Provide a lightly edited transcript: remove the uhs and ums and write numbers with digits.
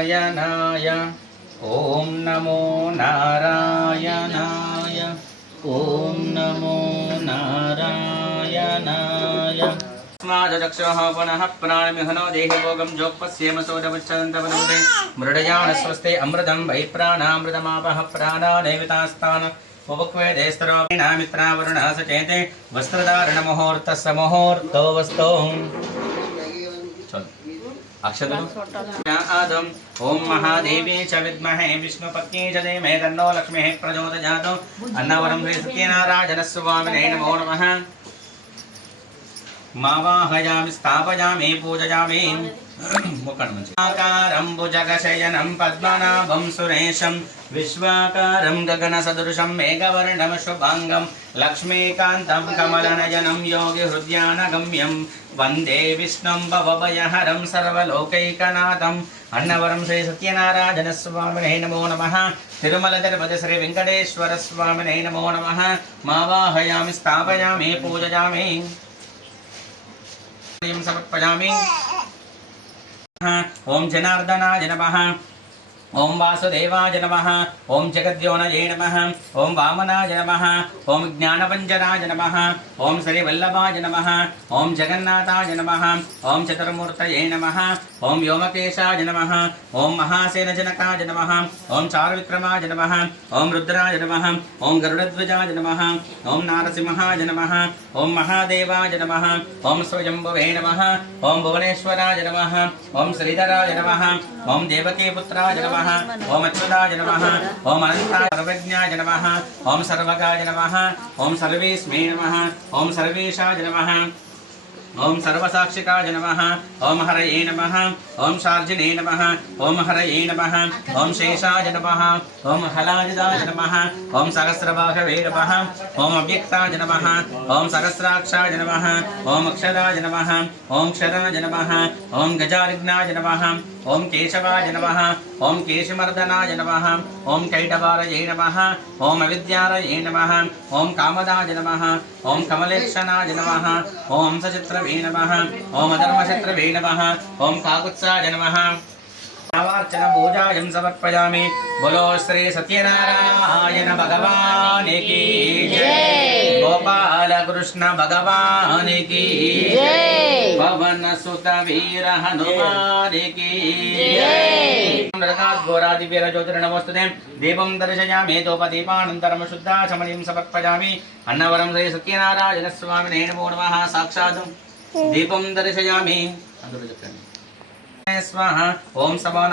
नारायणाय ॐ नमो नारायणाय ॐ नमो नारायणाय स्मादक्षः पुनः प्राणमिहनो देहि भोगं जोक्पस्येम सोदवच्छन्तवनुदे मृडयानस्वस्ते अमृतं वै प्राणामृतमापः प्राणानेवितास्तान् उपक्वेदेस्तरोणा मित्रावरुणः सचेते वस्त्रधारणमुहूर्तस्य मुहूर्तो वस्तु अक्षतम् आदम ओम महादेवी च विद्महे विष्णुपत्नी च धीमहि तन्नो लक्ष्मीः प्रचोदयात् अन्नवरं श्री सत्यनारायण स्वामिने नमो नमः मावाहयामि स्थापयामि पूजयामि आकारं भुजगशयनं पद्मनाभं सुरेशं विश्वाकारं गगनसदृशं मेघवर्णं शुभांगं लक्ष्मीकान्तं कमलनयनं योगिहृद्यानगम्यं वन्दे विष्णुं भवभयहरं सर्वलोकैकनाथम् अन्नवरं श्री सत्यनारायण स्वामिने नमो नमः तिरुमल तिरुपति श्री वेंकटेश्वर स्वामिने नमो नमः मावाहयामि स्थापयामि पूजयामि समर्पयामि ओम जनार्दनाय नमः ओम वासुदेवाय नमः ओम जगद्योनये नमः ओम वामनाय नमः ओम ज्ञानवंजनाय नमः ओम श्रीवल्लभाय नमः ओम जगन्नाथाय नमः ओम चतुर्मूर्तये नमः ओम व्योमकेशाय नमः ओम महासेनजनकाय नमः ओम चारुविक्रमाय नमः ओम रुद्राय नमः ओम गरुडध्वजाय नमः ओम नारसिंहाय नमः ओम महादेवाय नमः ओम स्वयंभुवे नमः ओम भुवनेश्वराय नमः ओम श्रीधराय नमः ओम देवकीपुत्राय नमः ओम अच्युताय नमः ओम अनंताय सर्वज्ञाय नमः ओम सर्वगाय नमः ओम सर्वेस्मै नमः ओम सर्वेशाय नमः ओम सर्वसाक्षिकाय नमः ओम हरये नमः ओम शार्जिने नमः ओम हरये नमः ओम शेषाय नमः ओम हलायुधाय नमः ओम सहस्रबाहवे नमः ओम अव्यक्ताय नमः ओम सहस्राक्षाय नमः ओम अक्षराय नमः ओम क्षराय नमः ओम गजारिघ्नाय नमः ओम केशवाय नमः ओम केशमर्दनाय नमः ओम कैटवारये नमः ओम अविद्यारये नमः ओम कामदाय नमः ओम कमलेक्षणाय नमः ओम सचित्रवे नमः ओम अधर्मशत्रवे नमः ओम काकुत्साय नमः अर्चन पूजायं समर्पयामि बोलो श्री सत्यनारायण भगवान की जय गोपाल कृष्ण भगवान की जय पवन सुत वीर हनुमान की जय घोरादि वीर ज्योतिर्नमोस्तुते दीपं दर्शयामि धूपदीपानन्तरं शुद्धाचमनीं समर्पयामि अन्नवरं श्री सत्यनारायण स्वामिने नमो नमः साक्षात् दीपं दर्शयामि स्वाहा ओम समान